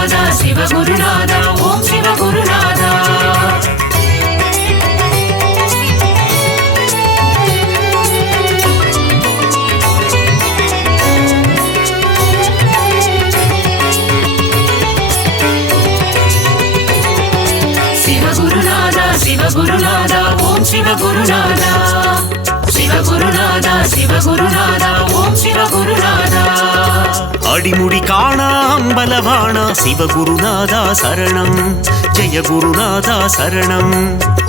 சிவகுருநாதா சிவகுருநாதா ஓம் சிவகுருநாதா. சிவகுருநாதா சிவகுருநாதா ஓம் சிவகுருநாதா. சிவகுருநாதா சிவகுருநாதா ஓம் சிவகுருநாதா. அடிமுடி காணா அம்பலவாணா சிவகுருநாதா சரணம். ஜெய குருநாதா சரணம்.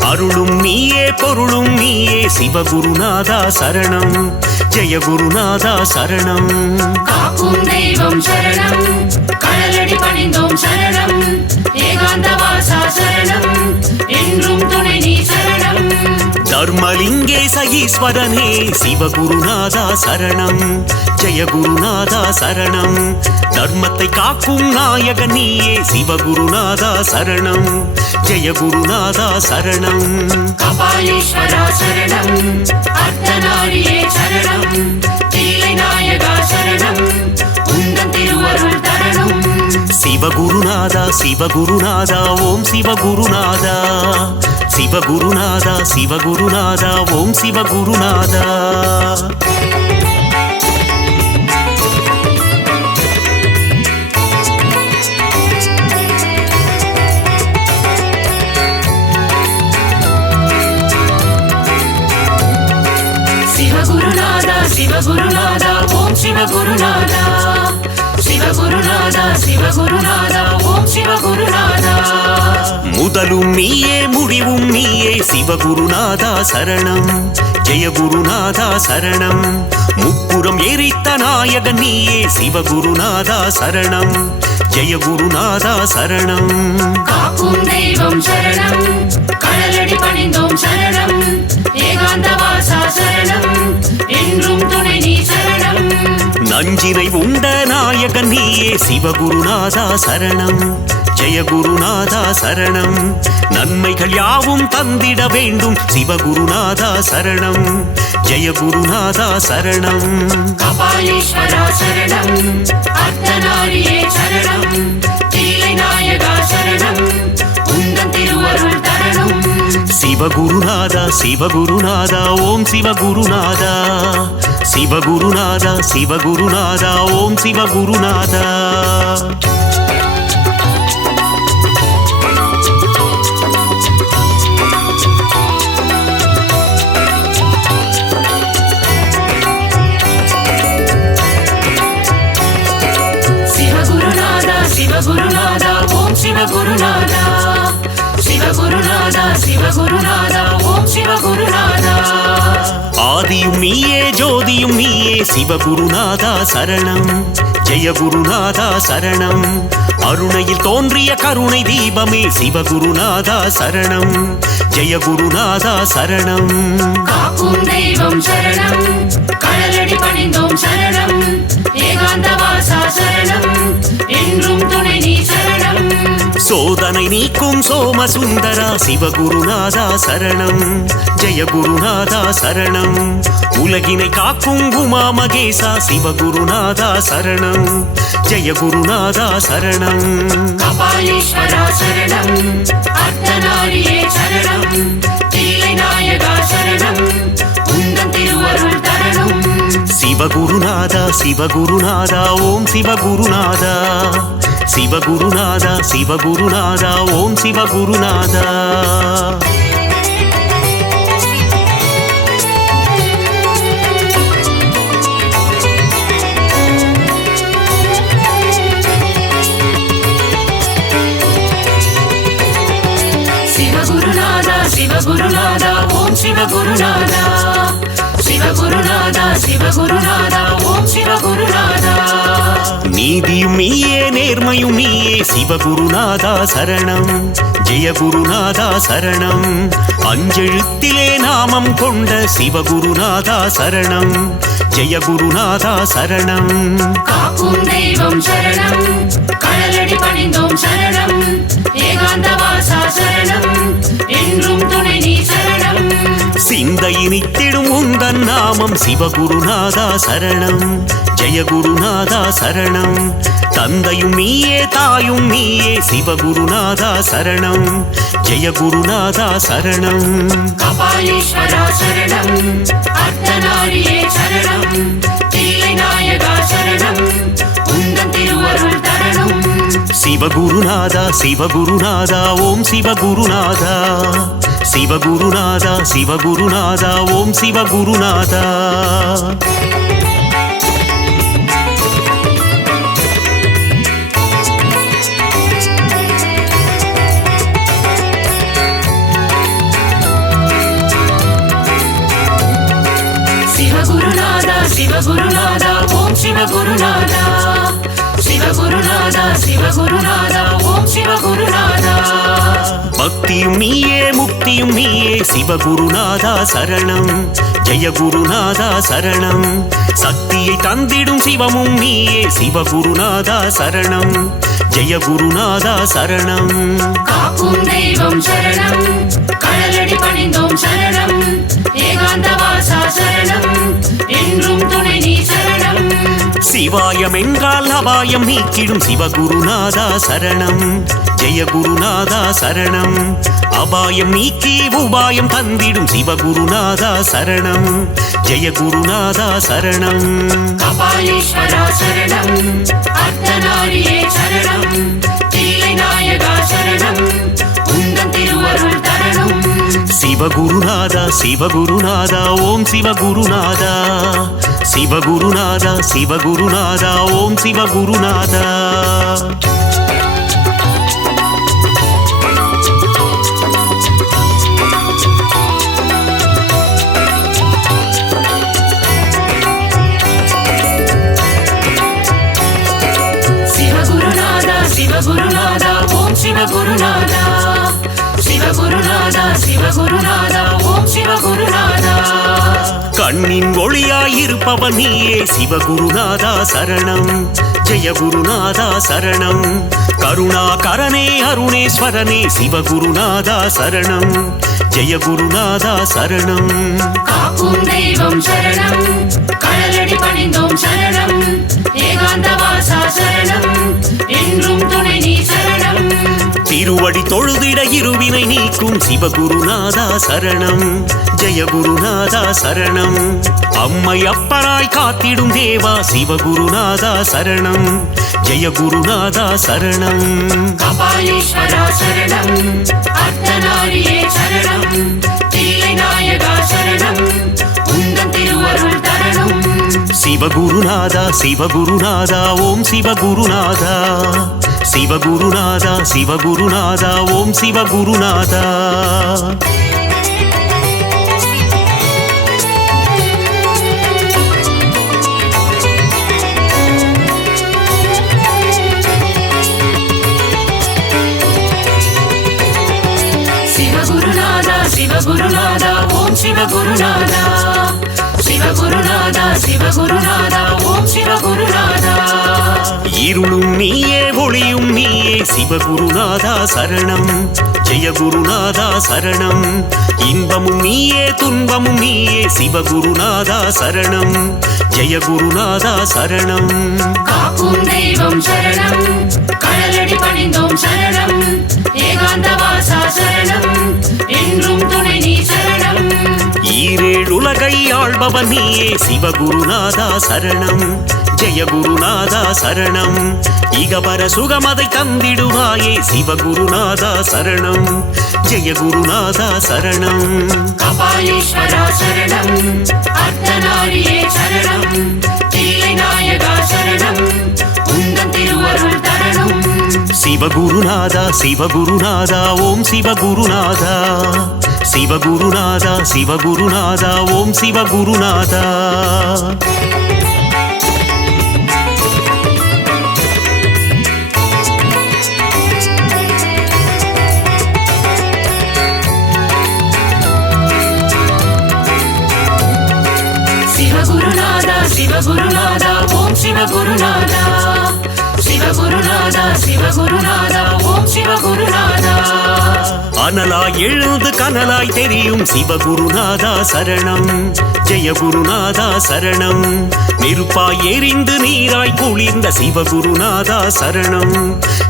அருளும் நீயே பொருளும் நீயே சிவகுருநாதா சரணம். ஜெய குருநாதா சரணம். காக்கும் தெய்வம் சரணம், கடலடி பணிந்தோம் சரணம். ஏகாந்தவாசா சரணம், என்றும் துணை நீ சரணம். தர்மலிங்கேச ஈஸ்வரனே சிவகுருநாதா சரணம். ஜெய குருநாதா சரணம். தர்மத்தை காக்கும் நாயக நீயே சிவகுருநாதா சரணம். ஜெய குருநாதா சரணம். கபாலீஸ்வரா சரணம், அர்த்தநாரியே சரணம். தில்லை நாயகா சரணம், உந்தன் திருவருள் தரணும். சிவகுருநாதா சிவகுருநாதா ஓம் சிவகுருநாதா. சிவகுருநாதா சிவகுருநாதா ஓம் சிவகுருநாதா. சிவகுருநாதா சிவகுருநாதா ஓம் சிவகுருநாதா. சிவகுருநாதா சிவகுருநாதா ஓம் சிவகுருநாதா. முதலும் நீயே முடிவும் நீயே சிவகுருநாதா சரணம். ஜெய குருநாதா சரணம். முப்புறம் எரித்த நாயக நீயே சிவகுருநாதா சரணம். ஜெய குருநாதா சரணம். காக்கும் தெய்வம் சரணம், கடலடி பணிந்தோம் சரணம். ஏகாந்தவாசா சரணம், என்றும் துணை நீ சரணம். நஞ்சினை உண்ட நாயக நீயே சிவகுருநாதா சரணம். ஜெய குருநாதா சரணம். நன்மைகள் யாவும் தந்திட வேண்டும் சிவகுருநாதா சரணம். ஜெய குருநாதா சரணம். கபாலீஸ்வரா சரணம், அர்த்தநாரியே சரணம். தில்லை நாயகா சரணம், உந்தன் திருவருள் தரணும். சிவகுருநாதா சிவகுருநாதா ஓம் சிவகுருநாதா. சிவகுருநாதா சிவகுருநாதா ஓம் சிவகுருநாதா. சிவகுருநாதா சிவகுருநாதா ஓம் சிவகுருநாதா. சிவகுருநாதா சிவகுருநாதா ஓம் சிவகுருநாதா. ஆதியும் நீயே ஜோதியும் நீயே சிவகுருநாதா சரணம். ஜெய குருநாதா சரணம். அருணையில் தோன்றிய கருணை தீபமே சிவகுருநாதா சரணம். ஜெய குருநாதா சரணம். காக்கும் தெய்வம் சரணம், கடலடி பணிந்தோம் சரணம். ஏகாந்தவாசா சரணம், என்றும் துணை நீ சரணம். சோதனை நீக்கும் சோமசுந்தரா சிவகுருநாதா சரணம். ஜெய குருநாதா சரணம். உலகினை காக்கும் உமா மகேசா சிவகுருநாதா சரணம். ஜெய குருநாதா சரணம். கபாலீஸ்வரா சரணம், அர்த்தநாரியே சரணம். தில்லை நாயகா சரணம், உந்தன் திருவருள் தரணும். சிவகுருநாதா சிவகுருநாதா ஓம் சிவகுருநாதா. சிவகுருநாதா சிவகுருநாதா ஓம் சிவகுருநாதா. சிவகுருநாதா சிவகுருநாதா ஓம் சிவகுருநாதா. சிவகுருநாதா சிவகுருநாதா ஓம் சிவகுருநாதா. நீதியும் நீயே நேர்மையும் நீயே சிவகுருநாதா சரணம். ஜெய குருநாதா சரணம். அஞ்செழுத்திலே நாமம் கொண்ட சிவகுருநாதா சரணம். ஜெய குருநாதா சரணம். காக்கும் தெய்வம் சரணம், கடலடி பணிந்தோம் சரணம். ஏகாந்தவாசா சரணம், என்றும் துணை நீ சரணம். சிந்தை நித்திடும் உந்தன் நாமம் சிவகுருநாதா சரணம். ஜெய குருநாதா சரணம். தந்தையும் நீயே தாயும் நீயே சிவகுருநாதா சரணம் ஜெய குருநாதா சரணம் கபாலீஸ்வரா சரணம் அர்த்தநாரியே சரணம் தில்லை நாயகா சரணம் உந்தன் திருவருள் தரணும் சிவகுருநாதா சிவகுருநாதா ஓம் சிவகுருநாதா சிவகுருநாதா சிவகுருநாதா ஓம் சிவகுருநாதா சிவகுருநாதா சிவகுருநாதா ஓம் சிவகுருநாதா சிவகுருநாதா சிவகுருநாதா ஓம் சிவகுருநாதா பக்தியும் நீயே முக்தியும் நீயே சிவகுருநாதா சரணம் ஜெய குருநாதா சரணம் சக்தியை தந்திடும் சிவமும் நீயே சிவகுருநாதா சரணம் ஜெய குருநாதா சரணம் காக்கும் தெய்வம் சரணம் கடலடி பணிந்தோம் சரணம் ஏகாந்த வாசா சரணம் என்றும் துணை நீ சரணம் சிவாயம் என்றால் அபாயம் நீக்கிடும் சிவகுருநாதா சரணம் ஜெய குருநாதா சரணம் அபாயம் நீக்கி உபாயம் தந்திடும் சிவகுருநாதா சரணம் ஜெய குருநாதா சரணம் கபாலீஸ்வரா சரணம் அர்த்தநாரியே சரணம் தில்லை நாயகா சரணம் உந்தன் திருவருள் தரணும் சிவகுருநாதா சிவகுருநாதா ஓம் சிவகுருநாதா சிவகுருநாதா சிவகுருநாதா ஓம் சிவகுருநாதா சிவகுருநாதா சிவகுருநாதா ஓம் சிவகுருநாதா சிவகுருநாதா சிவகுருநாதா ஓம் சிவகுருநாதா கண்ணின் ஒளியாயிருப்பவன் நீயே சிவகுருநாதா சரணம் ஜெய குருநாதா சரணம் கருணாகரனே அருணேஸ்வரனே சிவகுருநாதா சரணம் ஜெய குருநாதா சரணம் காக்கும் தெய்வம் சரணம் கடலடி பணிந்தோம் சரணம் ஏகாந்த வாசா சரணம் என்றும் துணை நீ சரணம் திருவடி தொழுதிட இருவினை நீக்கும் சிவகுருநாதா சரணம் ஜெய குருநாதா சரணம் அம்மை அப்பராய் காத்திடும் தேவா சிவகுருநாதா சரணம் ஜெய குருநாதா சரணம் கபாலீஸ்வரா சரணம் அர்த்தநாரியே சரணம் தில்லை நாயகா சரணம் உந்தன் திருவருள் தரணும் சிவகுருநாதா சிவகுருநாதா ஓம் சிவகுருநாதா சிவகுருநாதா சிவகுருநாதா ஓம் சிவகுருநாதா சிவகுருநாதா சிவகுருநாதா ஓம் சிவகுருநாதா சிவகுருநாதா சிவகுருநாதா ஓம் சிவகுருநாதா இருளும் நீயே ஒளியும் நீயே சிவகுருநாதா சரணம் ஜெய குருநாதா சரணம் இன்பமும் நீயே துன்பமும் நீயே சிவகுருநாதா சரணம் ஜெய குருநாதா சரணம் காக்கும் தெய்வம் சரணம் கடலடி பணிந்தோம் சரணம் ஏகாந்த வாசா சரணம் என்றும் துணை நீ சரணம் ஈரேழுலகை ஆள்பவன் நீயே சிவகுருநாதா சரணம் ஜெய குருநாதா சரணம் இகபர சுகமதை தந்திடுவாயே சிவகுருநாதா சரணம் ஜெய குருநாதா சரணம் கபாலீஸ்வரா சரணம் அர்த்தநாரியே சரணம் தில்லை நாயகா சரணம் உந்தன் திருவருள் தரணும் சிவகுருநாதா சிவகுருநாதா ஓம் சிவகுருநாதா சிவகுருநாதா சிவகுருநாதா ஓம் சிவகுருநாதா சிவகுருநாதா சிவகுருநாதா ஓம் சிவகுருநாதா சிவகுருநாதா சிவகுருநாதா ஓம் சிவகுருநாதா அனலாய் எழுந்து கனலாய் தெரியும் சிவகுருநாதா சரணம். ஜெய குருநாதா சரணம். நெருப்பாய் எரிந்து நீராய் குளிர்ந்த சிவகுருநாதா சரணம்.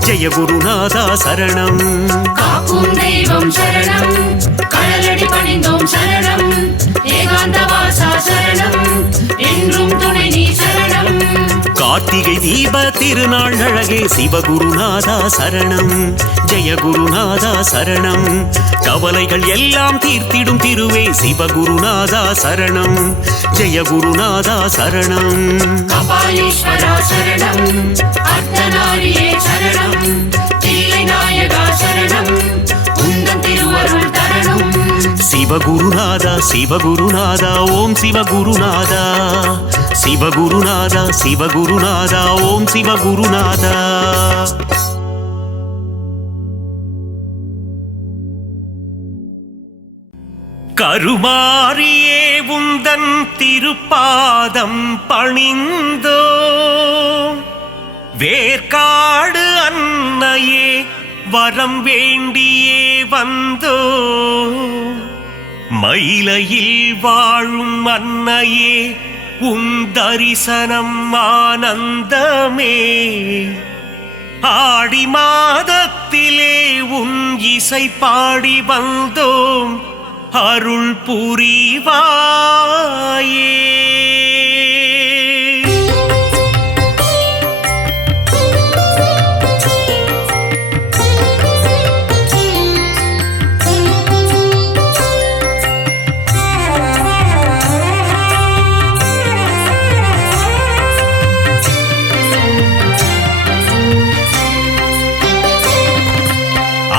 ஜெய குருநாதா சரணம். காக்கும் தெய்வம் சரணம், கடலடி பணிந்தோம் சரணம், ஏகாந்த வாசா சரணம், என்றும் துணை நீ சரணம். கார்த்திகை தீப திருநாள் அழகே சிவகுருநாதா சரணம். ஜெய குருநாதா சரணம். கவலைகள் எல்லாம் தீர்த்திடும் திருவே சிவகுருநாதா சரணம். ஜெய குருநாதா சரணம். கபாலீஸ்வரா சரணம், அர்த்தநாரியே சரணம், தில்லை நாயகா சரணம், உந்தன் திருவருள் தரணும். சிவகுருநாதா சிவகுருநாதா ஓம் சிவகுருநாதா. சிவகுருநாதா சிவகுருநாதா ஓம் சிவகுருநாதா. கருமாரியே உந்தன் திருப்பாதம் பணிந்தோ, வேர்க்காடு அன்னையே வரம் வேண்டியே வந்தோ, மயிலையில் வாழும் அன்னையே உன் தரிசனம் ஆனந்தமே. ஆடி மாதத்திலே உன் இசை பாடி வந்தோம், அருள் புரிவாயே.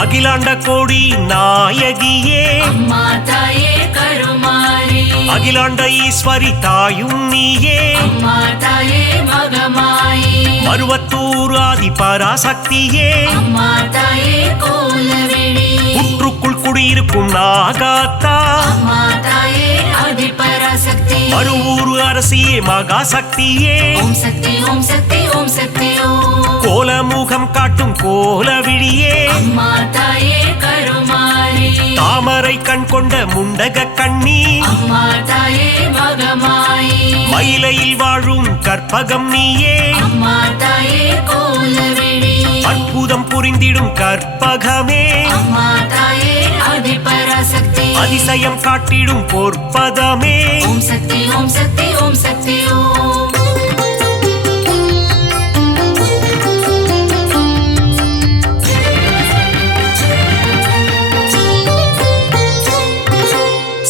அகிலாண்ட கோடி நாயகியே அம்மா தாயே கருமாரி, அகிலாண்ட ஈஸ்வரி தாயும் நீயே. அம்மா தாயே மகமாயி, மருவத்தூர் ஆதி பராசக்தியே. அம்மா தாயே கோலவிழி, புற்றுக்குள் குடியிருக்கும் நாகாத்தா. அம்மா தாயே ஆதிபராசக்தி, மருவூர் அரசியே மகாசக்தியே. ஓம் சக்தி ஓம் சக்தி ஓம் சக்தி ஓம். கோலமுகம் காட்டும் கோலவிழியே. அம்மா தாயே கருமாரி, தாமரை கண் கொண்ட முண்டக கண்ணி. அம்மா தாயே மகமாயி, மயிலையில் வாழும் கற்பகம் நீயே. அம்மா தாயே கோலவிழி, அற்புதம் புரிந்திடும் கற்பகமே. அம்மா தாயே ஆதிபராசக்தி, அதிசயம் காட்டிடும் பொற்பதமே. ஓம் சக்தி ஓம் சக்தி ஓம் சக்தி ஓம்.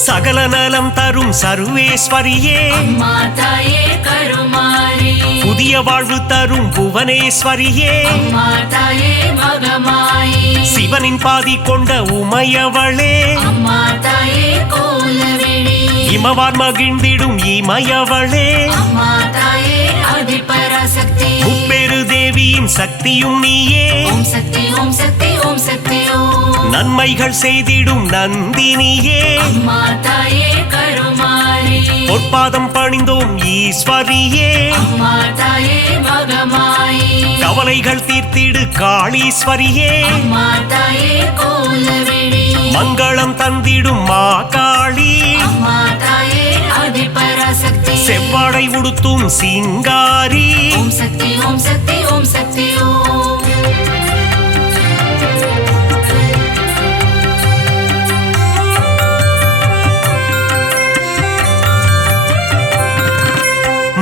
சகல நலம் தரும் சர்வேஸ்வரியே. அம்மா தாயே கருமாரி, புதிய வாழ்வு தரும் புவனேஸ்வரியே. அம்மா தாயே மகமாயி, சிவனின் பாதி கொண்ட உமையவளே. அம்மா தாயே கோலவிழி, இமவான் மகிழ்ந்திடும் இமயவளே. அம்மா தாயே ஆதிபராசக்தி, முப்பெரு தேவியின் சக்தியும் நீயே. ஓம் சக்தி ஓம் சக்தி ஓம் சக்தி ஓம். நன்மைகள் செய்திடும் நந்தினியே. அம்மா தாயே கருமாரி, பொற்பாதம் பணிந்தோம் ஈஸ்வரியே. அம்மா தாயே மகமாயி, கவலைகள் தீர்த்திடு காளீஸ்வரியே. அம்மா தாயே கோலவிழி, மங்களம் தந்திடும் மாகாளி. அம்மா தாயே ஆதிபராசக்தி, செவ்வாடை உடுத்தும் சிங்காரி. ஓம் சக்தி ஓம் சக்தி ஓம் சக்தி ஓம்.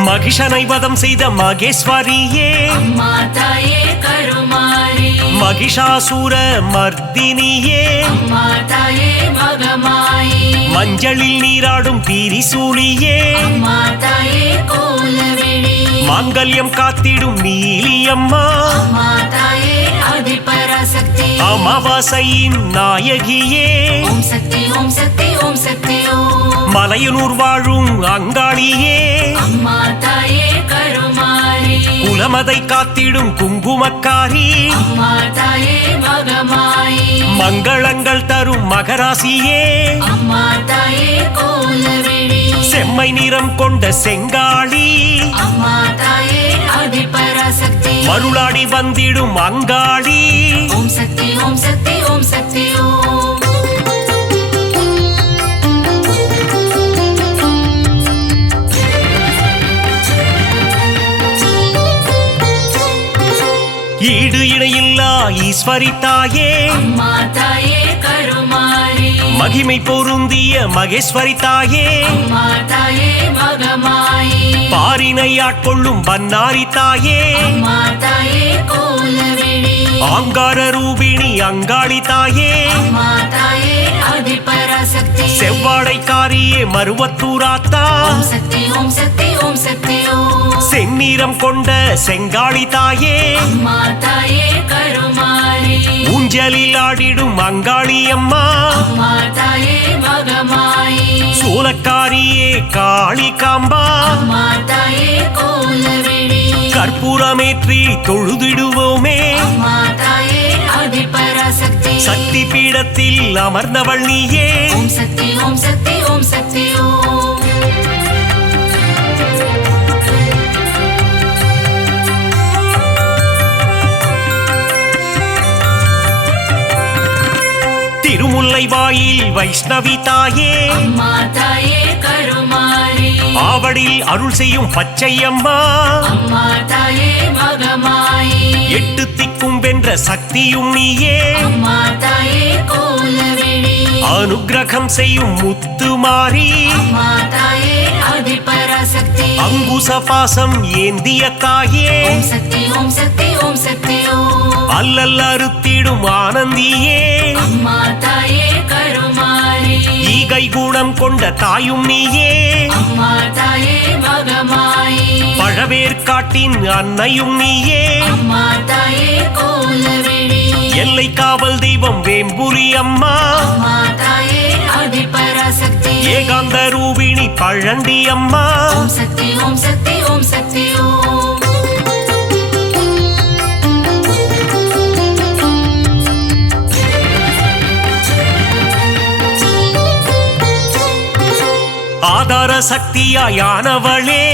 மகிஷனை வதம் செய்த மகேஸ்வரியே. அம்மா தாயே கருமாரி, மகிஷாசுர மர்தினியே. அம்மா தாயே மகமாயி, மஞ்சளில் நீராடும் திரிசூலியே. அம்மா தாயே கோலவிழி, மாங்கல்யம் காத்திடும் நீலியம்மா. அம்மா தாயே ஆதிபராசக்தி, அமாவாசையின் நாயகியே. ஓம் சக்தி ஓம் சக்தி ஓம் சக்தி ஓம். மலையனூர் வாழும் அங்காளியே. அம்மா தாயே கருமாரி, குலமதை காத்திடும் குங்குமக்காரி. அம்மா தாயே மகமாயி, மங்களங்கள் தரும் மகராசியே. அம்மா தாயே கோலவிழி, செம்மை நிறம் கொண்ட செங்காளி. அம்மா தாயே ஆதிபராசக்தி, மருளாடி வந்திடும் அங்காளி. ஓம் சக்தி ஓம் சக்தி ஓம் சக்தி ஓம். ஈஸ்வரி தாயே அம்மா தாயே கருமாரி மகிமை பொருந்திய மகேஸ்வரி தாயே அம்மா தாயே மகமாயி பாரினை ஆட்கொள்ளும் பன்னாரி தாயே அம்மா தாயே கோலவிழி ஆங்கார ரூபிணி அங்காளி தாயே அம்மா தாயே ஆதிபராசக்தி செவ்வாடைக்காரியே மருவத்தூராத்தா ஓம் சக்தி ஓம் சக்தி ஓம் சக்தி ஓம் செந்நிறம் கொண்ட செங்காளி தாயே அம்மா தாயே கருமாரி ஊஞ்சலில் ஆடிடும் அங்காளி அம்மா அம்மா தாயே மகமாயி சூலக்காரியே காளி காம்பா அம்மா தாயே கோலவிழி கற்பூரமேற்றி தொழுதிடுவோமே அம்மா தாயே ஆதிபராசக்தி சக்தி பீடத்தில் அமர்ந்தவள் நீயே ஓம் சக்தி ஓம் சக்தி ஓம் சக்தி ஓம் திருமுல்லை வாயில் வைஷ்ணவி தாயே அம்மா தாயே கருமாரி ஆவடில் அருள் செய்யும் பச்சையம்மா அம்மா தாயே மகமாயி எட்டு திக்கும் வென்ற சக்தியும் நீயே அம்மா தாயே கோலவிழி அனுக்கிரகம் செய்யும் முத்துமாரி அம்மா தாயே ஆதிபராசக்தி அங்குச பாசம் ஏந்திய தாயே ஓம் சக்தி ஓம் சக்தி ஓம் சக்தி ஓம் அல்லல் அறுத்திடும் ஆனந்தியே அம்மா தாயே கருமாரி ஈகை குணம் கொண்ட தாயும் நீயே அம்மா தாயே மகமாயி பழவேற்காட்டின் அன்னையும் நீயே அம்மா தாயே கோலவிழி எல்லை காவல் தெய்வம் வேம்புரி அம்மா அம்மா தாயே ஆதிபராசக்தி ஏகாந்த ரூபிணி பழண்டி அம்மா ஓம் சக்தி ஓம் சக்தி ஓம் சக்தி ஓம் ஆதார சக்தியாயானவளே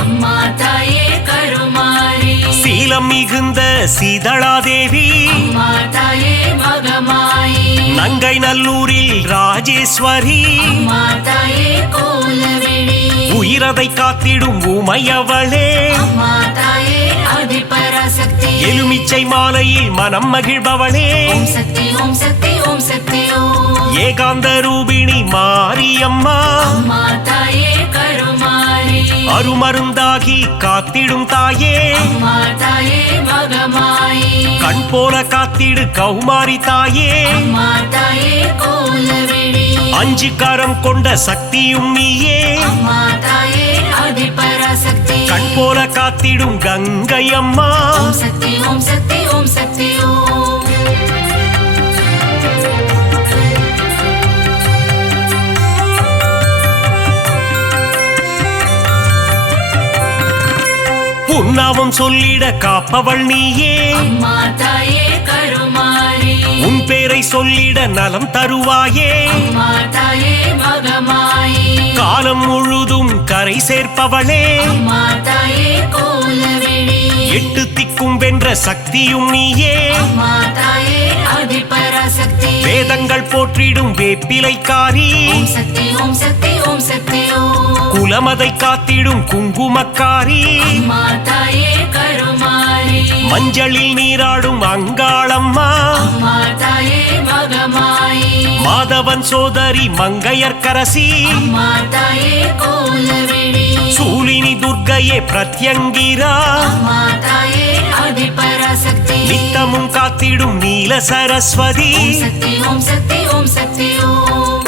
அம்மா தாயே கருமாரி சீலம் மிகுந்த சீதளாதேவி அம்மா தாயே மகமாயி நங்கை நல்லூரில் ராஜேஸ்வரி அம்மா தாயே கோலவிழி உயிரதை காத்திடும் உமையவளே அம்மா தாயே ஆதிபராசக்தி எலுமிச்சை மாலையில் மனம் மகிழ்பவளே ஓம் சக்தி ஓம் சக்தி ஓம் சக்தி ஓம் ஏகாந்த ரூபிணி மாரியம்மா அம்மா தாயே கருமாரி அருமருந்தாகி காத்திடும் தாயே அம்மா தாயே மகமாயி கண் போல காத்திடு கௌமாரி தாயே அம்மா தாயே கோலவிழி அஞ்சு கரம் கொண்ட சக்தியும் நீயே அம்மா தாயே ஆதிபராசக்தி கண் போல காத்திடும் கங்கை அம்மா ஓம் சக்தி ஓம் சக்தி ஓம் சக்தி ஓம் உன்னாவும் சொல்லிட காப்பவள் நீயே அம்மா தாயே கருமாரி உன் பேரை சொல்லிட நலம் தருவாயே அம்மா தாயே மகமாயி காலம் முழுதும் கரை சேர்ப்பவளே அம்மா தாயே கோலவிழி எட்டு திக்கும் வென்ற சக்தியும் நீயே அம்மா தாயே ஆதிபராசக்தி வேதங்கள் போற்றிடும் வேப்பிலைக்காரி ஓம் சக்தி ஓம் சக்தி ஓம் சக்தி ஓம் குலமதை காத்திடும் குங்குமக்காரி அம்மா தாயே கருமாரி மஞ்சளில் நீராடும் அங்காளம்மா அம்மா தாயே மகமாயி மாதவன் சோதரி மங்கையர்க்கரசி அம்மா தாயே கோலவிழி சூலினி துர்க்கையே பிரத்யங்கிரா அம்மா தாயே ஆதிபராசக்தி நித்தமும் காத்திடும் நீல சரஸ்வதி ஓம் சக்தி ஓம் சக்தி ஓம் சக்தி ஓம்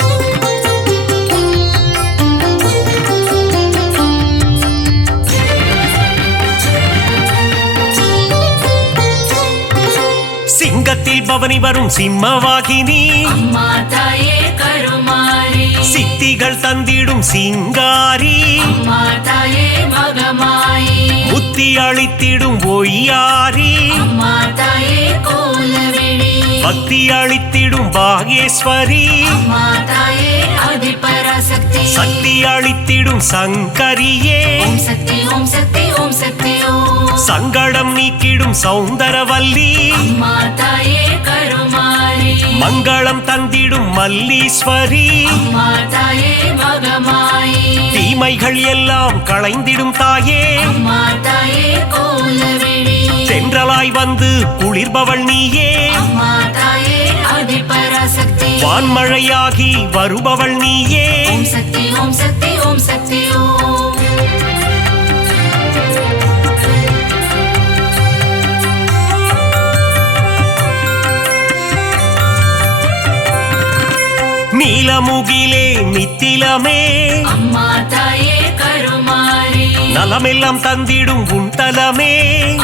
சிங்கத்தில் பவனி வரும் சிம்மவாகினி அம்மா தாயே கருமாரி சித்திகள் தந்திடும் சிங்காரி அம்மா தாயே மகமாயி புத்தி அளித்திடும் ஒய்யாரி அம்மா தாயே கோலவிழி பக்தி அளித்திடும் பாகேஸ்வரி அம்மா தாயே ஆதிபராசக்தி சக்தி அளித்திடும் சங்கரியே ஓம் சக்தி ஓம் சக்தி ஓம் சக்தி ஓம் சங்கடம் நீக்கிடும் சௌந்தரவல்லி அம்மா தாயே கருமாரி மங்களம் தந்திடும் மல்லீஸ்வரி அம்மா தாயே மகமாயி தீமைகள் எல்லாம் களைந்திடும் தாயே அம்மா தாயே கோலவிழி தென்றலாய் வந்து குளிர்பவள் நீயே அம்மா தாயே ஆதிபராசக்தி வான்மழையாகி வருபவள் நீயே ஓம் சக்தி ஓம் சக்தி ஓம் சக்தி ஓம் நீலமுகிலே நித்திலமே அம்மா தாயே கருமாரி நலமெல்லாம் தந்திடும் உன் தலமே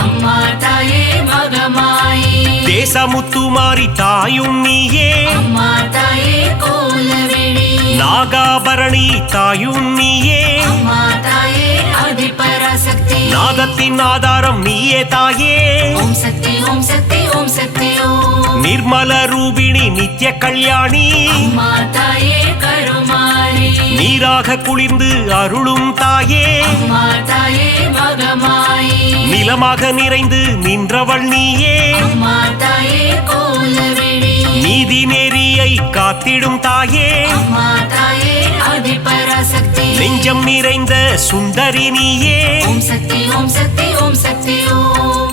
அம்மா தாயே மகமாயி தேசமுத்துமாரி தாயும் நீயே அம்மா தாயே கோலவிழி நாகாபரணி தாயும் நீயே அம்மா தாயே ஆதிபராசக்தி நாதத்தின் ஆதாரம் நீயே தாயே ஓம் சக்தி ஓம் சக்தி ஓம் சக்தி ஓம் நிர்மல ரூபிணி நித்ய கல்யாணி அம்மா தாயே கருமாரி நீராக குளிர்ந்து அருளும் தாயே அம்மா தாயே மகமாயி நிலமாக நிறைந்து நின்றவள் நீயே அம்மா தாயே கோலவிழி நீதி நெறியை காத்திடும் தாயே அம்மா தாயே ஆதிபராசக்தி நெஞ்சம் நிறைந்த சுந்தரி நீயே ஓம் சக்தி ஓம் சக்தி ஓம் சக்தி ஓம்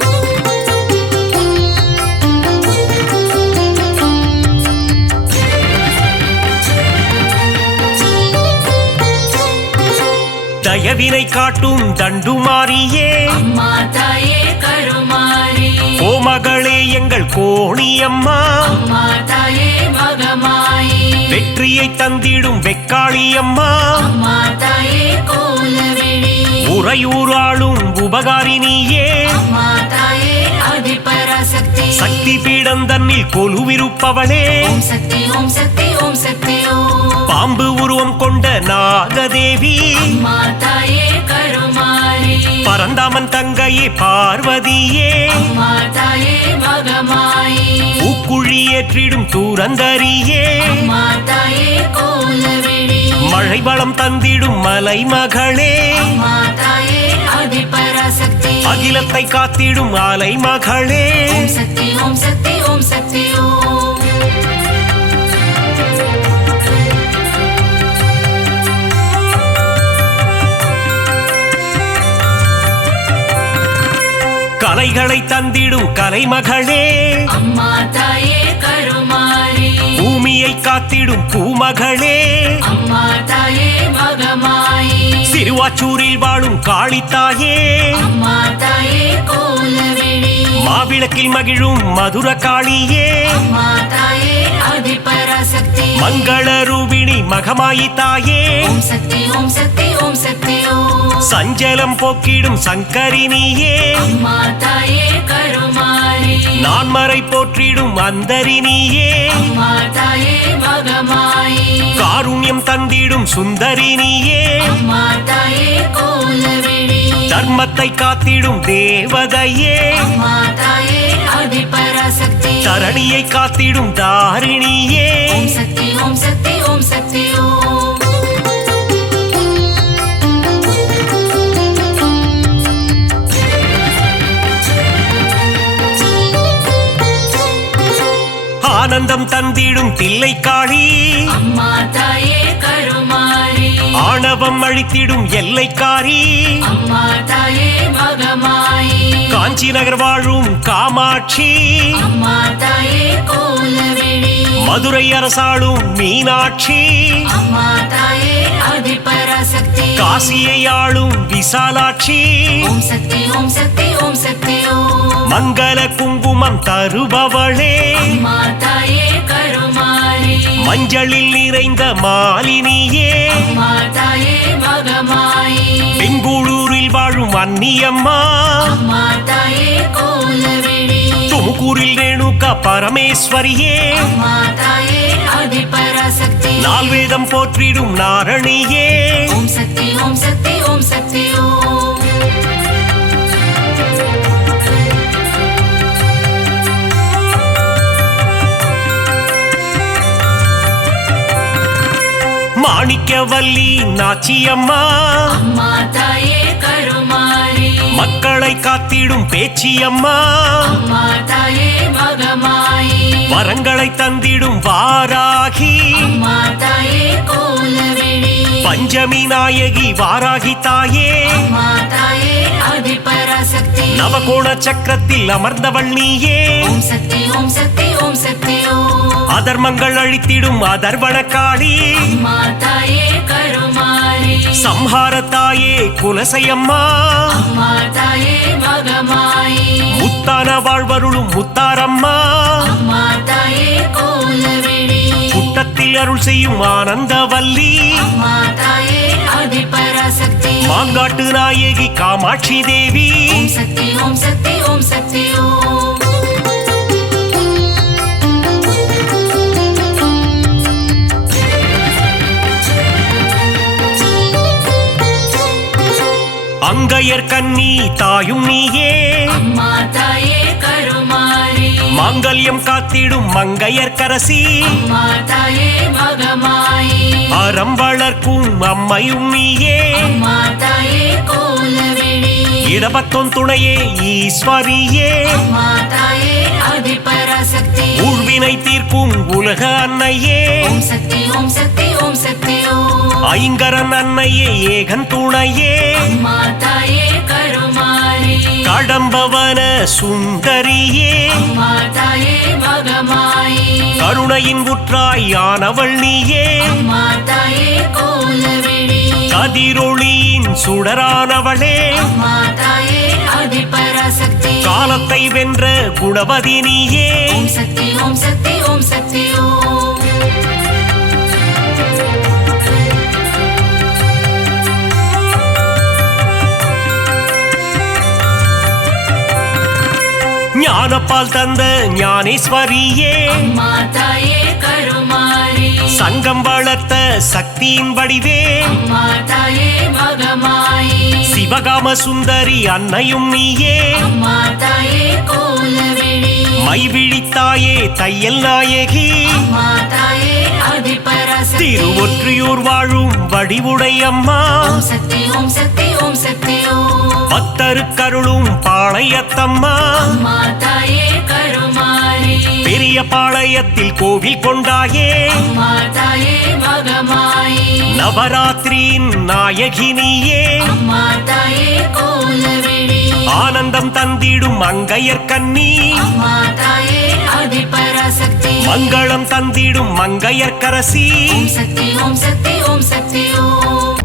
தயவினை காட்டும் தண்டுமாரியே அம்மா தாயே கருமாரி ஓ மகளே எங்கள் கோணியம்மா அம்மா தாயே மகமாயி வெற்றியை தந்திடும் வெக்காளியம்மா அம்மா தாயே கோலவிழி உறையூராளும் உபகாரினியே அம்மா தாயே ஆதிபராசக்தி சக்தி பீடம் தன்னில் கொலுவிருப்பவளே ஓம் சக்தி ஓம் சக்தி ஓம் சக்தி ஓம் பாம்பு உருவம் கொண்ட நாகதேவி அம்மா தாயே கருமாரி பரந்தாமன் தங்கையே பார்வதியே அம்மா தாயே மகமாயி பூக்குழி ஏற்றிடும் தூரந்தரியே அம்மா தாயே கோலவிழி மழை வளம் தந்திடும் மலை மகளே அம்மா தாயே ஆதிபராசக்தி அகிலத்தை காத்திடும் ஆலை மகளே ஓம் சக்தி ஓம் சக்தி ஓம் சக்தி ஓம் கலைகளை தந்திடும் கலைமகளே அம்மா தாயே கருமாரி பூமியை காத்திடும் பூமகளே அம்மா தாயே மகமாயி சிறுவாச்சூரில் வாழும் காளித்தாயே அம்மா தாயே கோலவிழி மாவிளக்கில் மகிழும் மதுர காளியே அம்மா தாயே ஆதிபராசக்தி மங்கள ரூபிணி மகமாயி தாயே ஓம் சக்தி ஓம் சக்தி ஓம் சக்தி ஓம் சஞ்சலம் போக்கிடும் சங்கரினியே அம்மா தாயே கருமாரி நான்மறை போற்றிடும் அந்தரினியே அம்மா தாயே மகமாயி காருண்யம் தந்திடும் சுந்தரினியே அம்மா தாயே கோலவிழி தர்மத்தை காத்திடும் தேவதையே அம்மா தாயே ஆதிபராசக்தி தரணியை காத்திடும் தாரிணியே ஓம் சக்தி ஓம் சக்தி ஓம் சக்தி ஓம் ஆனந்தம் தந்திடும் தில்லைக்காளி அம்மா தாயே கருமாரி ஆணவம் அழித்திடும் எல்லைக்காரி அம்மா தாயே மகமாயி காஞ்சி நகர் வாழும் காமாட்சி அம்மா தாயே கோலவிழி மதுரை அரசாளும் மீனாட்சி அம்மா தாயே ஆதிபராசக்தி காசியை ஆளும் விசாலாட்சி ஓம் சக்தி ஓம் சக்தி ஓம் சக்தி ஓம் மங்கள குங்குமம் தருபவளே அம்மா தாயே கருமாரி மஞ்சளில் நிறைந்த மாலினியே அம்மா தாயே மகமாயி பெங்களூரில் வாழும் அன்னியம்மா அம்மா தாயே கோலவிழி துமுக்கூரில் ரேணுகா பரமேஸ்வரியே அம்மா தாயே ஆதிபராசக்தி நால்வேதம் போற்றிடும் நாரணியே ஓம் சக்தி ஓம் சக்தி ஓம் சக்தி ஓம் மாணிக்கவல்லி நாச்சியம்மா அம்மா தாயே கருமாரி மக்களை காத்திடும் பேச்சியம்மா அம்மா தாயே மகமாயி வரங்களை தந்திடும் வாராகி அம்மா தாயே கோலவிழி பஞ்சமி நாயகி வாராகி தாயே அம்மா தாயே ஆதிபராசக்தி நவகோண சக்கரத்தில் அமர்ந்தவள் நீயே ஓம் சக்தி ஓம் சக்தி ஓம் சக்தி ஓம் அதர்மங்கள் அழித்திடும் அதர்வன காளி அம்மா தாயே கருமாரி சம்ஹார தாயே குலசையம்மா அம்மா தாயே மகமாயி முத்தான வாழ்வருளும் முத்தாரம்மா அம்மா தாயே கோலவிழி புட்டத்தில் அருள் செய்யும் ஆனந்தவல்லி அம்மா தாயே ஆதிபராசக்தி மாங்காட்டு நாயகி காமாட்சி தேவி ஓம் சக்தி ஓம் சக்தி ஓம் சக்தி ஓம் அங்கையர் கன்னி தாயும் நீயே அம்மா தாயே கருமாரி மாங்கல்யம் காத்திடும் மங்கையர் கரசி அம்மா தாயே மகமாயி அறம் வளர்க்கும் அம்மையும் நீயே அம்மா தாயே கோலவிழி இடபத்தோன் துணையே ஈஸ்வரியே அம்மா தாயே ஆதிபராசக்தி ஊழ்வினை தீர்க்கும் உலக அன்னையே ஓம் சக்தி ஓம் சக்தி ஓம் சக்தி ஓம் ஐங்கரன் அன்னையே ஏகன் துணையே அம்மா தாயே கருமாரி கடம்பவன சுந்தரியே அம்மா தாயே மகமாயி கருணையின் உற்றாய் ஆனவள் நீயே அம்மா தாயே கோலவிழி கதிரொளியின் சுடரானவளே அம்மா தாயே ஆதிபராசக்தி காலத்தை வென்ற குணவதி நீயே ஓம் சக்தி ஓம் சக்தி ஓம் சக்தி ஓம் ஞானப்பால் தந்த ஞானேஸ்வரியே அம்மா தாயே கருமாரி சங்கம் வளர்த்த சக்தியின் வடிவே அம்மா தாயே மகமாயி சிவகாம சுந்தரி அன்னையும் நீயே அம்மா தாயே கோலவிழி மைவிழித்தாயே தையல் நாயகி அம்மா தாயே ஆதிபராசக்தி திருவொற்றியூர் வாழும் வடிவுடை அம்மா ஓம் சக்தி ஓம் சக்தி ஓம் சக்தி ஓம் பக்தருக்கருளும் பாளையத்தம்மா அம்மா தாயே கருமாரி பெரிய பாளையத்தில் கோவில் கொண்டாயே அம்மா தாயே மகமாயி நவராத்திரியின் நாயகினியே அம்மா தாயே கோலவிழி ஆனந்தம் தந்திடும் அங்கையர் கன்னி அம்மா தாயே ஆதிபராசக்தி மங்களம் தந்திடும் மங்கையர் கரசி ஓம் சக்தி ஓம் சக்தி ஓம் சக்தி ஓம்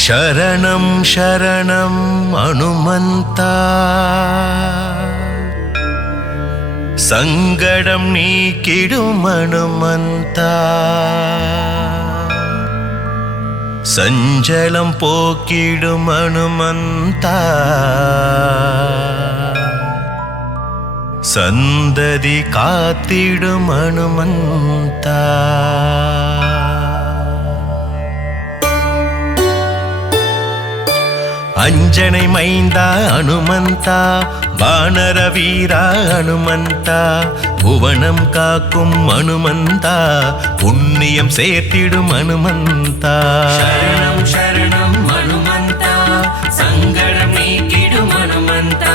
சரணம் சரணம் அனுமந்தா சங்கடம் நீக்கிடும் அனுமந்தா சஞ்சலம் போக்கிடும் அனுமந்தா சந்ததி காத்திடும் அனுமந்தா அஞ்சனை மைந்தா அனுமந்தா வானர வீரா அனுமந்தா புவனம் காக்கும் அனுமந்தா புண்ணியம் சேர்த்திடும் அனுமந்தா சரணம் சரணம் அனுமந்தா சங்கடம் நீக்கிடும் அனுமந்தா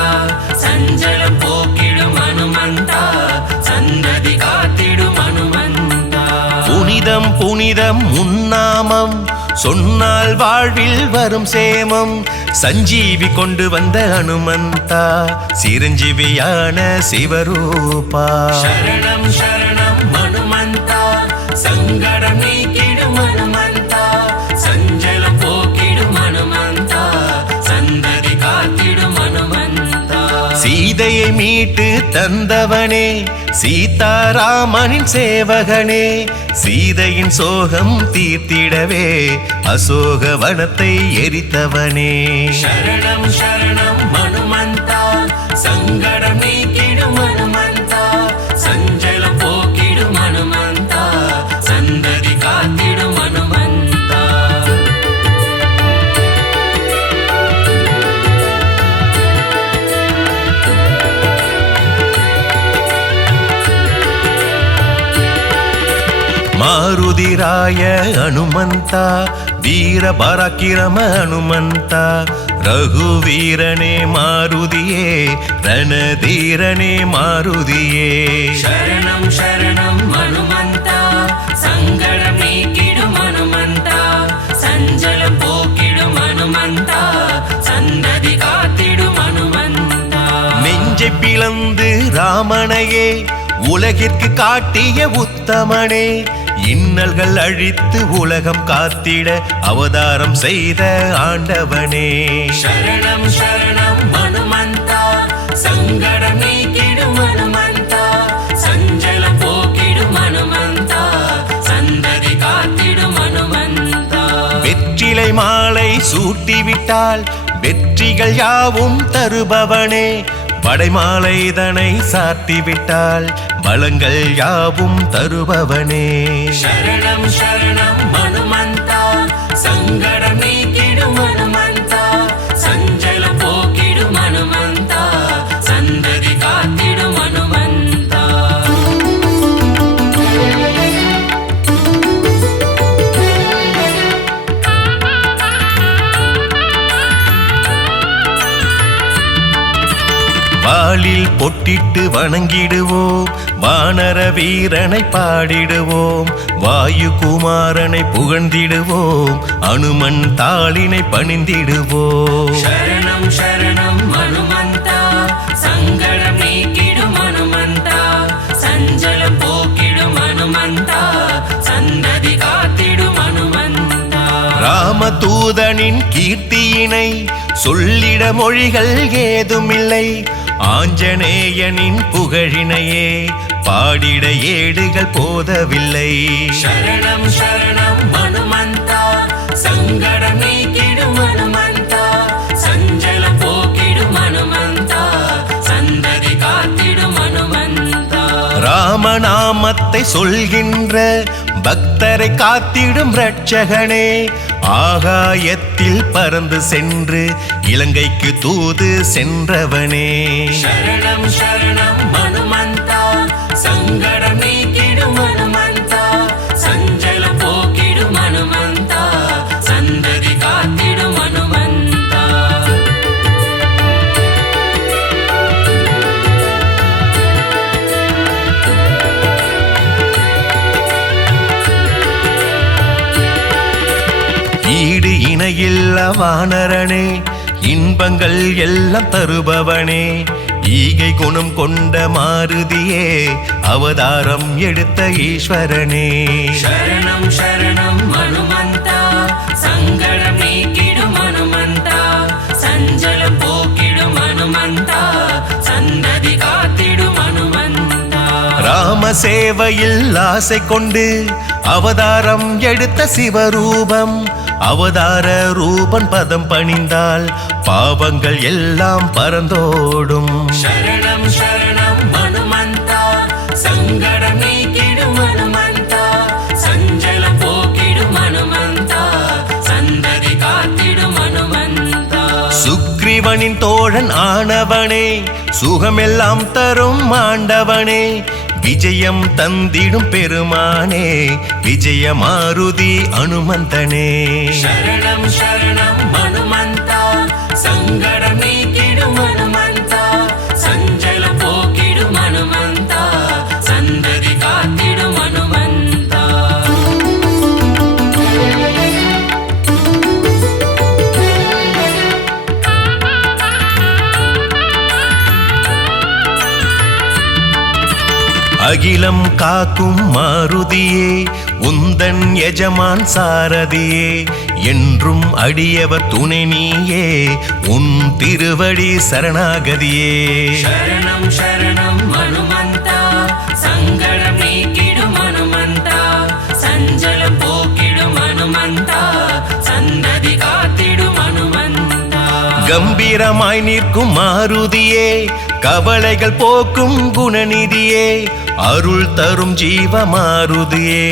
சஞ்சலம் போக்கிடும் அனுமந்தா சந்ததி காத்திடும் அனுமந்தா புனிதம் புனிதம் உன்னாமம் சொன்னால் வாழ்வில் வரும் சேமம் சஞ்சீவி கொண்டு வந்த அனுமந்தா சிரஞ்சீவியான சிவரூபா சரணம் சரணம் அனுமந்தா சங்கடம் நீக்கிடும் அனுமந்தா சஞ்சலம் போக்கிடும் அனுமந்தா சந்ததி காத்திடும் அனுமந்தா சீதையை மீட்டு தந்தவனே சீதாராமனின் சேவகனே சீதையின் சோகம் தீர்த்திடவே அசோக வனத்தை எரித்தவனே சரணம் சரணம் அனுமந்தா சங்கடம் நீக்கிடும் அனுமந்தா சஞ்சலம் போக்கிடும் அனுமந்தா சந்ததி காத்திடும் அனுமந்தா மாருதிராய அனுமந்தா வீர பராக்கிரம ஹனுமந்த ரகுவீரனே மாருதியே ரணதீரனே மாருதியே சரணம் சரணம் ஹனுமந்தா சங்கடம் நீக்கிடும் ஹனுமந்தா சஞ்சலம் போக்கிடும் ஹனுமந்தா சந்ததி காத்திடும் ஹனுமந்தா நெஞ்சை பிளந்து ராமனையே உலகிற்கு காட்டிய உத்தமனே இன்னல்கள் அழித்து உலகம் காத்திட அவதாரம் செய்த ஆண்டவனே சரணம் சரணம் ஹனுமந்தா சங்கடம் நீக்கிடும் ஹனுமந்தா சஞ்சலம் போக்கிடும் ஹனுமந்தா சந்ததி காத்திடும் ஹனுமந்தா வெற்றிலை மாலை சூட்டிவிட்டால் வெற்றிகள் யாவும் தருபவனே படைமாலைதனை சாத்திவிட்டால் பலங்கள் யாவும் தருபவனே சரணம் சரணம் ஹனுமந்தா சங்கடம் நீக்கிடும் ஹனுமந்தா சஞ்சலம் போக்கிடும் ஹனுமந்தா சந்ததி காத்திடும் ஹனுமந்தா வாளில் பொட்டிட்டு வணங்கிடுவோம் வானர வீரனை பாடிடுவோம் வாயு குமாரனை புகழ்ந்திடுவோம் அனுமன் தாளினை பணிந்திடுவோம் சரணம் சரணம் ஹனுமந்தா சங்கடம் நீக்கிடும் ஹனுமந்தா சஞ்சலம் போக்கிடும் ஹனுமந்தா சந்ததி காத்திடும் ஹனுமந்தா ராமதூதனின் கீர்த்தியினை சொல்லிட மொழிகள் ஏதுமில்லை ஆஞ்சநேயனின் புகழினையே பாடிட ஏடுகள் போதவில்லை சரணம் சரணம் ஹனுமந்தா சங்கடம் நீக்கிடும் ஹனுமந்தா சஞ்சலம் போக்கிடும் ஹனுமந்தா சந்ததி காத்திடும் ஹனுமந்தா ராமநாமத்தை சொல்கின்ற பக்தரை காத்திடும் இரட்சகனே ஆகாயத்தில் பறந்து சென்று இலங்கைக்கு தூது சென்றவனே சரணம் சரணம் ஹனுமந்தா சங்கடம் நீக்கிடும் ஹனுமந்தா சஞ்சலம் போக்கிடும் ஹனுமந்தா சந்ததி காத்திடும் ஹனுமந்தா ஈடு இணையில்ல வானரனே இன்பங்கள் எல்லாம் தருபவனே ஈகை குணம் கொண்ட மாருதியே அவதாரம் எடுத்த ஈஸ்வரனே சரணம் சரணம் ஹனுமந்தா சங்கடம் நீக்கிடும் ஹனுமந்தா சஞ்சலம் போக்கிடும் ஹனுமந்தா சந்ததி காத்திடும் ஹனுமந்தா ராம சேவையில் ஆசை கொண்டு அவதாரம் எடுத்த சிவரூபம் அவதார ரூபன் பதம் பணிந்தால் பாவங்கள் எல்லாம் பறந்தோடும் சரணம் சரணம் ஹனுமந்தா சங்கடம் நீக்கிடும் ஹனுமந்தா சஞ்சலம் போக்கிடும் ஹனுமந்தா சந்ததி காத்திடும் ஹனுமந்தா சுக்ரீவனின் தோழன் ஆனவனே சுகமெல்லாம் தரும் ஆண்டவனே விஜயம் தந்திடும் பெருமானே விஜய மாருதி அனுமந்தனே சரணம் சரணம் ஹனுமந்தா சங்கடம் நீக்கிடும் ஹனுமந்தா சஞ்சலம் போக்கிடும் ஹனுமந்தா சந்ததி காத்திடும் ஹனுமந்தா அகிலம் காக்கும் மாருதியே உந்தன் எஜமான் சாரதியே என்றும் அடியவர் துணை நீயே உன் திருவடி சரணாகதியே சரணம் சரணம் ஹனுமந்தா சங்கடம் நீக்கிடும் ஹனுமந்தா சஞ்சலம் போக்கிடும் ஹனுமந்தா சந்ததி காத்திடும் ஹனுமந்தா கம்பீரமாய் நிற்கும் மாருதியே கவலைகள் போக்கும் குணநிதியே அருள் தரும் ஜீவ மாருதியே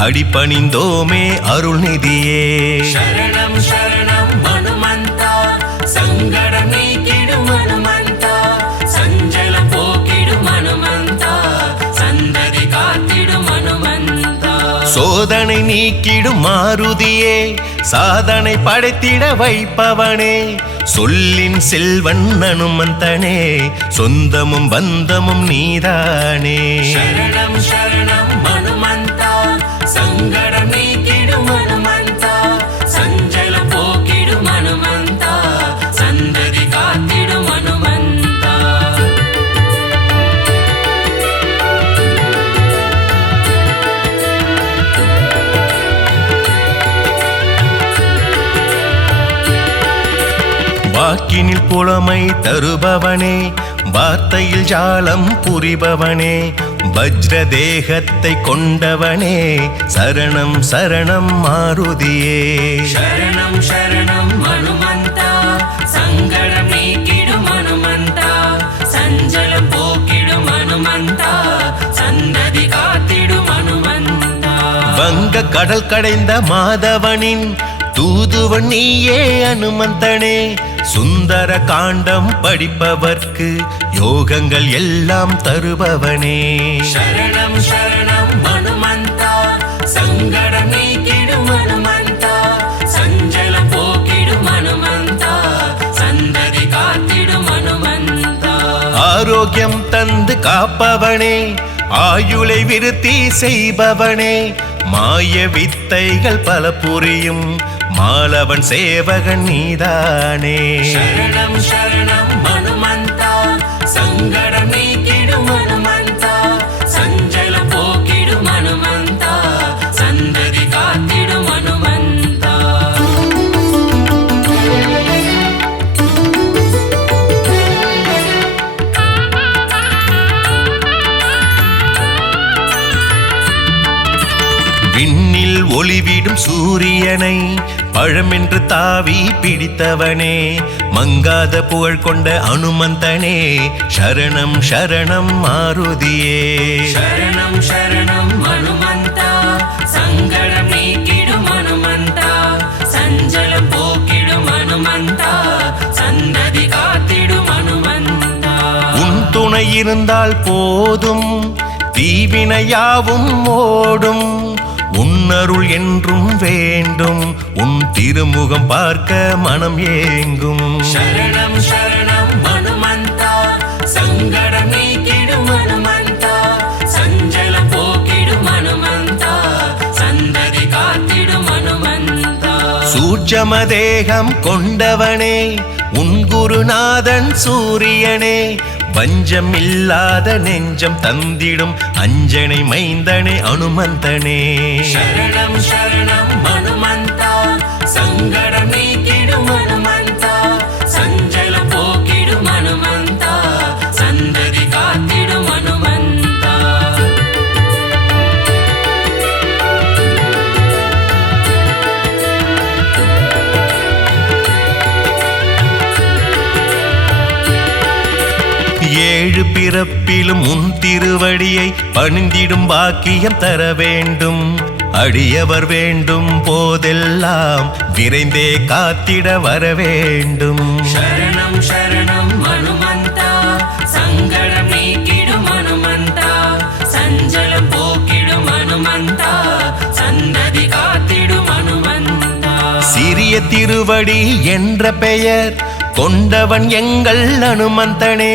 அடிபணிந்தோமே அருள்நிதியே சரணம் சரணம் ஹனுமந்தா சங்கடம் நீக்கிடும் ஹனுமந்தா சஞ்சலம் போக்கிடும் ஹனுமந்தா சந்ததி காத்திடும் ஹனுமந்தா சோதனை நீக்கிடும் மாருதியே சாதனை படைத்திட வைப்பவனே சொல்லின் செல்வன் அனுமந்தனே சொந்தமும் பந்தமும் நீதானே சரணம் சரணம் ஹனுமந்தா சங்கடம் நீக்கிடும் ஹனுமந்தா சஞ்சலம் போக்கிடும் ஹனுமந்தா சந்ததி காத்திடும் ஹனுமந்தா வாக்கினில் புலமை தருபவனே வார்த்தையில் ஜாலம் புரிபவனே வஜ்ர தேகத்தை கொண்டவனே சரணம் சரணம் மாருதியே சரணம் சரணம் ஹனுமந்தா சங்கடம் நீக்கிடும் ஹனுமந்தா சஞ்சலம் போக்கிடும் ஹனுமந்தா சந்ததி காத்திடும் ஹனுமந்தா வங்க கடல் கடைந்த மாதவனின் தூதுவன் நீயே அனுமந்தனே சுந்தர காண்டம் படிப்பவர்க்கு யோகங்கள் எல்லாம் தருபவனே சரணம் சரணம் ஹனுமந்தா சங்கடம் நீக்கிடும் ஹனுமந்தா சஞ்சலம் போக்கிடும் ஹனுமந்தா சந்ததி காத்திடும் ஹனுமந்தா ஆரோக்கியம் தந்து காப்பவனே ஆயுளை விருத்தி செய்பவனே மாய வித்தைகள் பல புரியும் மாலவன் சேவகன் நீதானே சரணம் சரணம் ஹனுமந்தா சங்கடம் நீக்கிடும் ஹனுமந்தா சஞ்சலம் போக்கிடும் ஹனுமந்தா சந்ததி காத்திடும் ஹனுமந்தா விண்ணில் ஒளிவிடும் சூரியனை பழமென்று தாவி பிடித்தவனே மங்காத புகழ் கொண்ட அனுமந்தனே சரணம் சரணம் மாருதியே சரணம் சரணம் ஹனுமந்தா சங்கடம் நீக்கிடும் ஹனுமந்தா சஞ்சலம் போக்கிடும் ஹனுமந்தா சந்ததி காத்திடும் ஹனுமந்தா உன் துணை இருந்தால் போதும் தீவினையாவும் ஓடும் உன்னருள் என்றும் வேண்டும் உன் திருமுகம் பார்க்க மனம் ஏங்கும் சரணம் சரணம் ஹனுமந்தா சங்கடம் நீக்கிடும் ஹனுமந்தா சஞ்சலம் போக்கிடும் ஹனுமந்தா சந்ததி காத்திடும் ஹனுமந்தா சூட்சம தேகம் கொண்டவனே உன் குருநாதன் சூரியனே வஞ்சம் இல்லாத நெஞ்சம் தந்திடும் அஞ்சனை மைந்தனே அனுமந்தனே சரணம் சரணம் ஹனுமந்தா சங்கடம் நீக்கிடும் ஹனுமந்தா சஞ்சலம் போக்கிடும் ஹனுமந்தா சந்ததி காத்திடும் ஹனுமந்தா ஏழு பிறப்பிலும் உன் திருவடியை பணிந்திடும் பாக்கியம் தர வேண்டும் அடியவர் வேண்டும் போதெல்லாம் விரைந்தே காத்திட வர வேண்டும் சரணம் சரணம் ஹனுமந்தா சங்கடம் நீக்கிடும் ஹனுமந்தா சஞ்சலம் போக்கிடும் ஹனுமந்தா சந்ததி காத்திடும் ஹனுமந்தா சிறிய திருவடி என்ற பெயர் கொண்டவன் எங்கள் அனுமந்தனே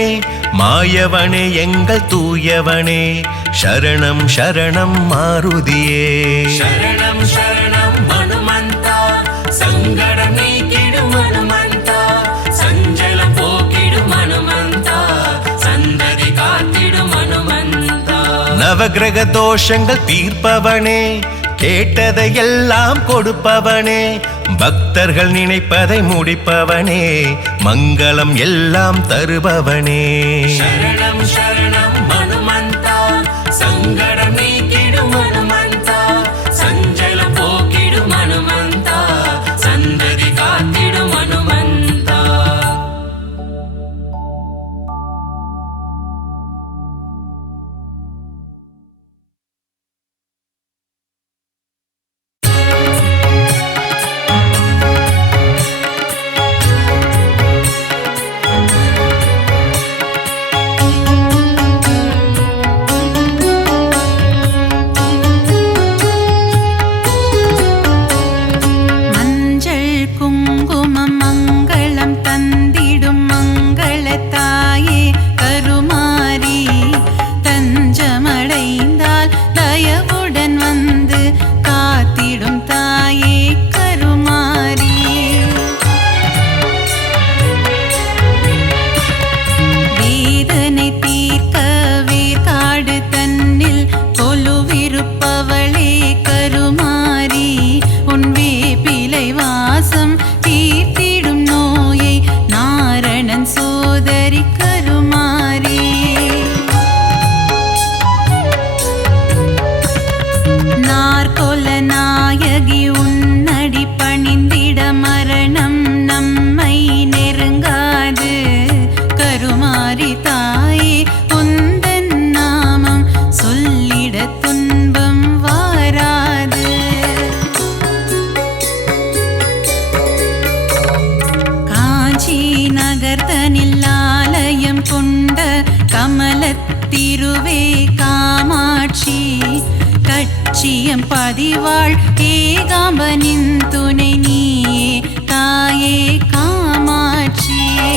மாயவனே எங்கள் தூயவனே சரணம் சரணம் மாருதியே சரணம் சரணம் ஹனுமந்தா சங்கடம் நீக்கிடும் ஹனுமந்தா சஞ்சலம் போக்கிடும் ஹனுமந்தா சந்ததி காத்திடும் ஹனுமந்தா நவகிரக தோஷங்கள் தீர்ப்பவனே கேட்டதையெல்லாம் கொடுப்பவனே பக்தர்கள் நினைப்பதை முடிப்பவனே மங்களம் எல்லாம் தருபவனே சரணம் சரணம் ஹனுமந்தா சங்கடம் நீக்கிடும் ஹனுமந்தா சஞ்சலம் போக்கிடும் ஹனுமந்தா சந்ததி காத்திடும் ஹனுமந்தா லட்சியம் பதிவாள் ஏகாம்பனின் துணை நீயே தாயே காமாட்சியே.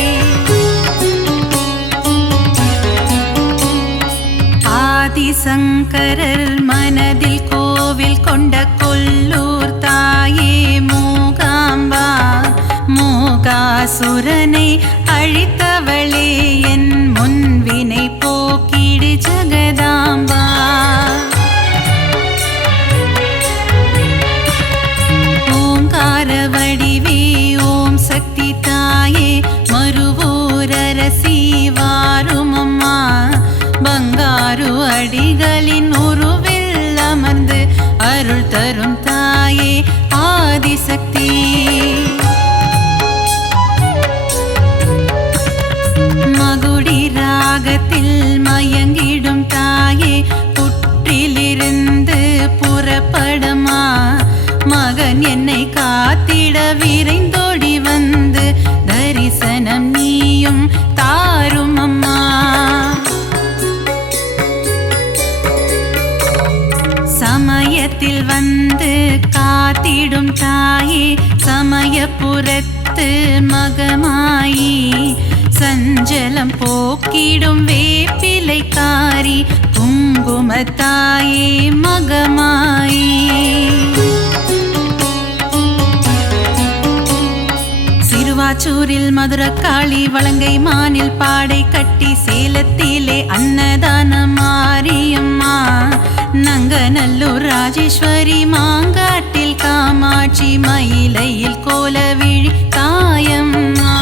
ஆதிசங்கரர் மனதில் கோவில் கொண்ட கொல்லூர் தாயே மூகாம்பா. மூகாசுரனை அழித்தவளே என் முன்வினை போக்கிடு ஜகதாம்பா. ஓங்கார வடிவே ஓம் சக்தி தாயே மறுவூரரசி வாருமம்மா. பங்காரு அடிகளின் உருவில் அமர்ந்து அருள் தரும் தாயே ஆதிசக்தி. மகுடி ராகத்தில் மயங்கிடும் தாயே புற்றிலிருந்து புறப்படமா. மகன் என்னை காத்திட விரைந்தோடி வந்து தரிசனம் நீயும் தாரும் அம்மா. சமயத்தில் வந்து காத்திடும் தாயே சமயபுரத்து மகமாயி. சஞ்சலம் போக்கிடும் வேப்பிலைக்காரி குங்குமத்தாயே மகமாயி. சிறுவாச்சூரில் மதுரக்காளி வலங்கை மானில் பாடை கட்டி சேலத்திலே அன்னதான மாரியம்மா. நங்கநல்லூர் ராஜேஸ்வரி மாங்காட்டில் காமாட்சி மயிலையில் கோலவிழி தாயம்மா.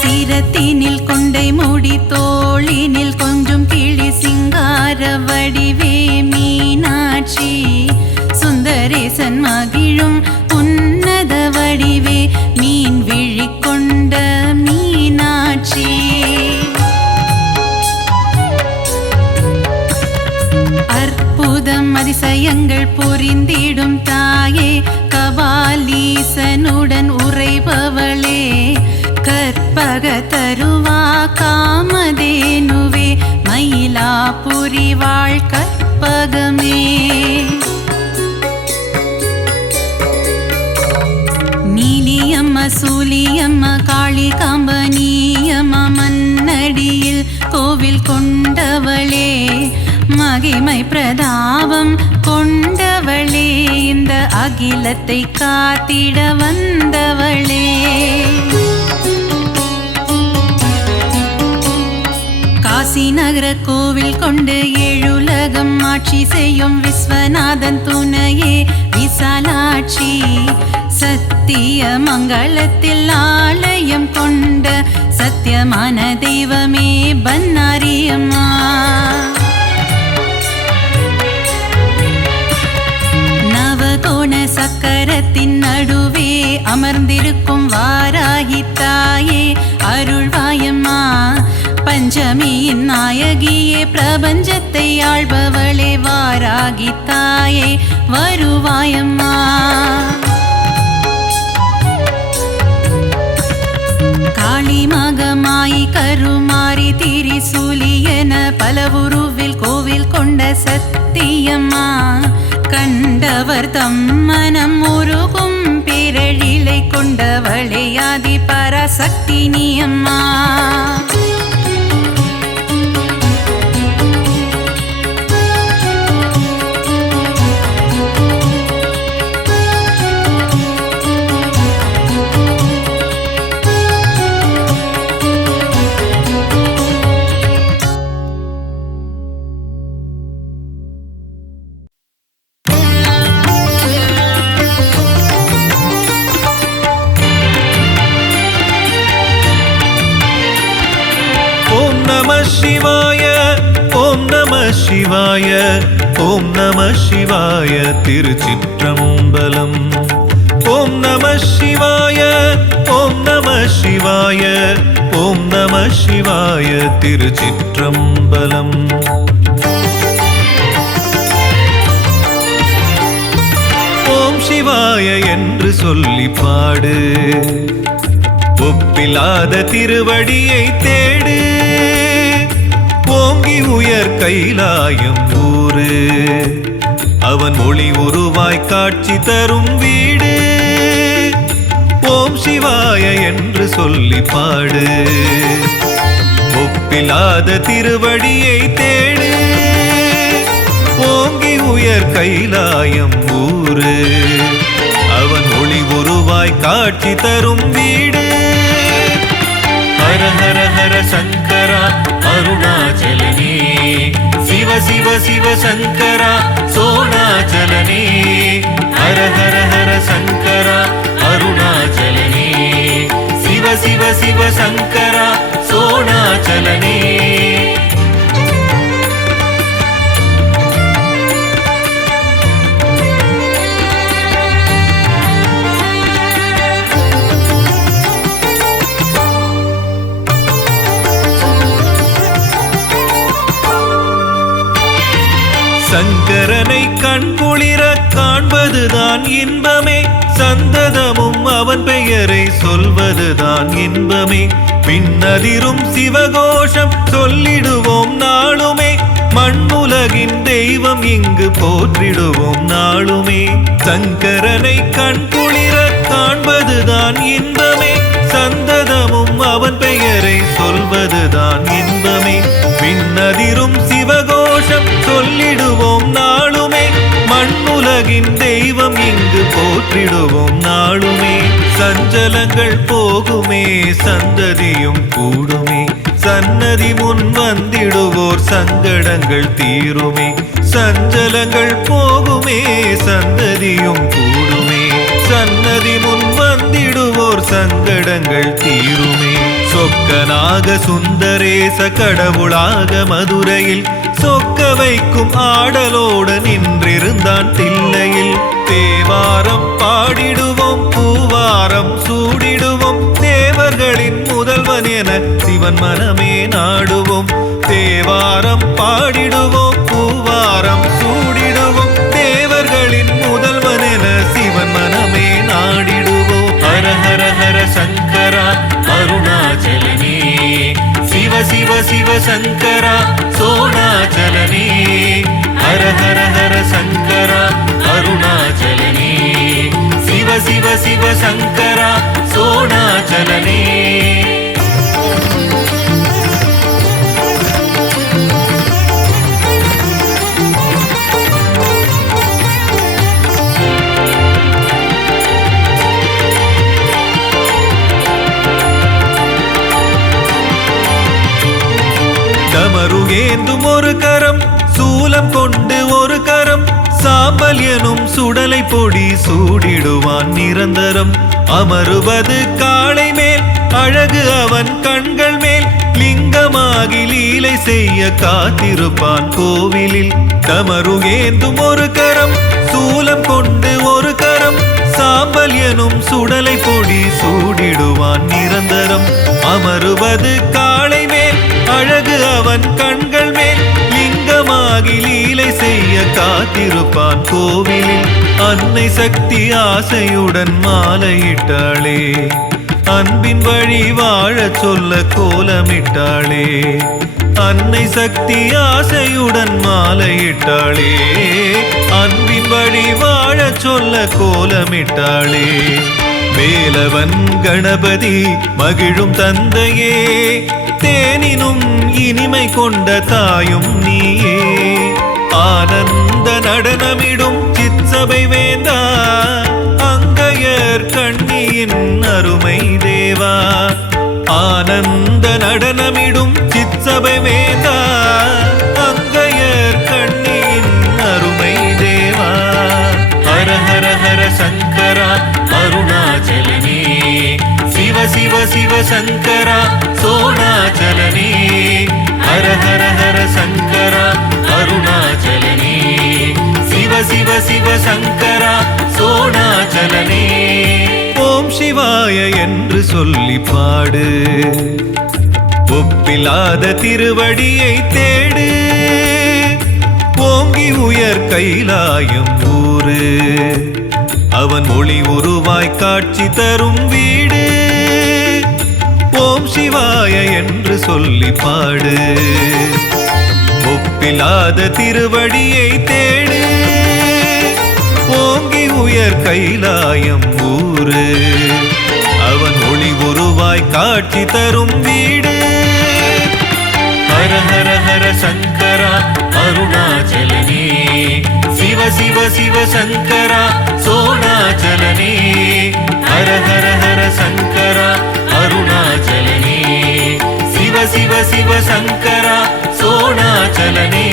சிரத்தினில் கொண்டை முடி தோளினில் கொஞ்சம் கிளி சிங்கார வடிவே மீனாட்சி. சுந்தரேசன் மகிழும் உன்னத வடிவே மீன் விழி கொண்ட மீனாட்சி. அற்புதம் அதிசயங்கள் புரிந்திடும் தாயே கபாலீசனுடன் உறைபவளே. கற்பக தருவா காமதேனுவே மயிலாபுரி வாழ் கற்பகமே. நீலியம்ம சூலியம்ம காளிகாம்ப நீயம்ம மன்னடியில் கோவில் கொண்டவளே. மகிமை பிரதாபம் கொண்டவளே இந்த அகிலத்தை காத்திட வந்தவளே. காசி நகர கோவில் கொண்டு ஏழுலகம் ஆட்சி செய்யும் விஸ்வநாதன் துணையே விசாலாட்சி. சத்திய மங்களத்தில் ஆலயம் கொண்ட சத்தியமான தெய்வமே பன்னாரியம்மா. நவகோண சக்கரத்தின் நடுவே அமர்ந்திருக்கும் வாராகி தாயே அருள்வாயம்மா. பஞ்சமியின் நாயகியே பிரபஞ்சத்தை ஆள்பவளே வாராகி தாயே வருவாயம்மா. காளி மகமாயி கருமாரி திரிசூலி என பல உருவில் கோவில் கொண்ட சத்தியம்மா. கண்டவர் தம் மனம் உருகும் பேரழிலை கொண்டவளே ஆதி பராசக்தி நீயம்மா. சிவாய ஓம் நம சிவாய ஓம் நம சிவாய திருச்சிற்றம்பலம். ஓம் நம சிவாய ஓம் நம சிவாய ஓம் நம சிவாய திருச்சிற்றம்பலம். ஓம் சிவாய என்று சொல்லி பாடு, ஒப்பில்லாத திருவடியை தேடு. ஓம் ஓங்கி உயர் கைலாயம் ஊரு அவன் ஒளி உருவாய் காட்சி தரும் வீடு ஓம் சிவாய என்று சொல்லி பாடு ஒப்பிலாத திருவடியை தேடு ஓங்கி உயர் கைலாயம் ஊரு அவன் ஒளி உருவாய் காட்சி தரும் வீடு ஹர ஹர ஹர சங்கரா அருணாச்சலனே சிவ சிவ சிவ சங்கரா சோணாச்சலனே ஹர ஹர ஹர சங்கரா அருணாச்சலனே சிவ சிவ சிவ சங்கரா சோணாச்சலனே சங்கரனை கண்குளிர காண்பதுதான் இன்பமே சந்ததமும் அவன் பெயரை சொல்வதுதான் இன்பமே பின்னதிரும் சிவகோஷம் சொல்லிடுவோம் நாளுமே மண்ணுலகின் தெய்வம் இங்கு போற்றிடுவோம் நாளுமே சங்கரனை கண்குளிர காண்பதுதான் இன்பமே சந்ததமும் அவன் பெயரை சொல்வதுதான் இன்பமே பின்னதிரும் சிவகோஷம் சொல்லிடுவோம் நாளுமே மண்ணுலகின் தெய்வம் இங்கு போற்றிடுவோம் நாளுமே சஞ்சலங்கள் போகுமே சந்ததியும் கூடுமே சன்னதி முன் வந்திடுவோர் சங்கடங்கள் தீருமே சஞ்சலங்கள் போகுமே சந்ததியும் கூடுமே சன்னதி முன் வந்திடுவோர் சங்கடங்கள் தீருமே சொக்கனாக சுந்தரேச கடவுளாக மதுரையில் சொக்க வைக்கும் ஆடலோடு நின்றிருந்தான் தில்லையில் தேவாரம் பாடிடுவோம் பூவாரம் சூடிடுவோம் தேவர்களின் முதல்வன் என சிவன் மனமே நாடுவோம் தேவாரம் பாடிடுவோம் பூவாரம் சூடிடுவோம் தேவர்களின் முதல்வன் என சிவன் மனமே நாடிடுவோம் ஹர ஹர ஹர சங்கரா அருணாச்சலனே சிவ சிவ சிவ சங்கரா சோணாச்சலனே ஹர ஹர ஹர சங்கரா அருணாச்சலனே சிவ சிவ சிவ சங்கரா சோணாச்சலனே டமருகேந்தும் ஒரு கரம் சூலம் கொண்டு ஒரு கரம் சாம்பல் எனும் சுடலை பொடி சூடிடுவான் நிரந்தரம் அமருவது காளை மேல் அழகு அவன் கண்கள் மேல் லிங்கமாகி லீலை செய்ய காத்திருப்பான் கோவிலில் டமருகேந்தும் ஒரு கரம் சூலம் கொண்டு ஒரு கரம் சாம்பல் எனும் சுடலை பொடி சூடிடுவான் நிரந்தரம் அமருவது காளை மேல் அழகு அவன் கண்கள் மேல் லிங்கமாகி லீலை செய்ய காத்திருப்பான் கோவிலில் அன்னை சக்தி ஆசையுடன் மாலையிட்டாளே அன்பின் வழி வாழச் சொல்ல கோலமிட்டாளே அன்னை சக்தி ஆசையுடன் மாலையிட்டாளே அன்பின் வழி வாழச் சொல்ல கோலமிட்டாளே வேலவன் கணபதி மகிழும் தந்தையே தேனினும் இனிமை கொண்ட தாயும் நீயே ஆனந்த நடனமிடும் சிற்சபை வேந்தா அங்கையர் கண்ணியின் அருமை தேவா ஆனந்த நடனமிடும் சிற்சபை வேந்தா அங்கையர் கண்ணியின் அருமை தேவா ஹர ஹர ஹர சங்கரா அருணாச்சலனே சிவ சிவ சிவ சங்கரா சோணாச்சலனே ஹர ஹர ஹர சங்கரா அருணாச்சலனே சிவ சிவ சிவ சங்கரா சோணாச்சலனே ஓம் சிவாய என்று சொல்லி பாடு ஒப்பிலாத திருவடியை தேடு ஓங்கி உயர் கைலாயம் ஊரு அவன் ஒளி உருவாய் காட்சி தரும் வீடு ஓம் சிவாய என்று சொல்லி பாடு முடிவில்லாத திருவடியை தேடு ஓங்கி உயர் கைலாயம் ஊரு அவன் ஒளி உருவாய் காட்சி தரும் வீடு ஹர ஹர ஹர சங்கரா அருணாச்சலனே சிவ சிவ சிவ சங்கரா சோணாச்சலனே ஹர ஹர ஹர சங்கரா அருணாச்சலனே சிவ சிவ சிவ சங்கரா சோணாச்சலனே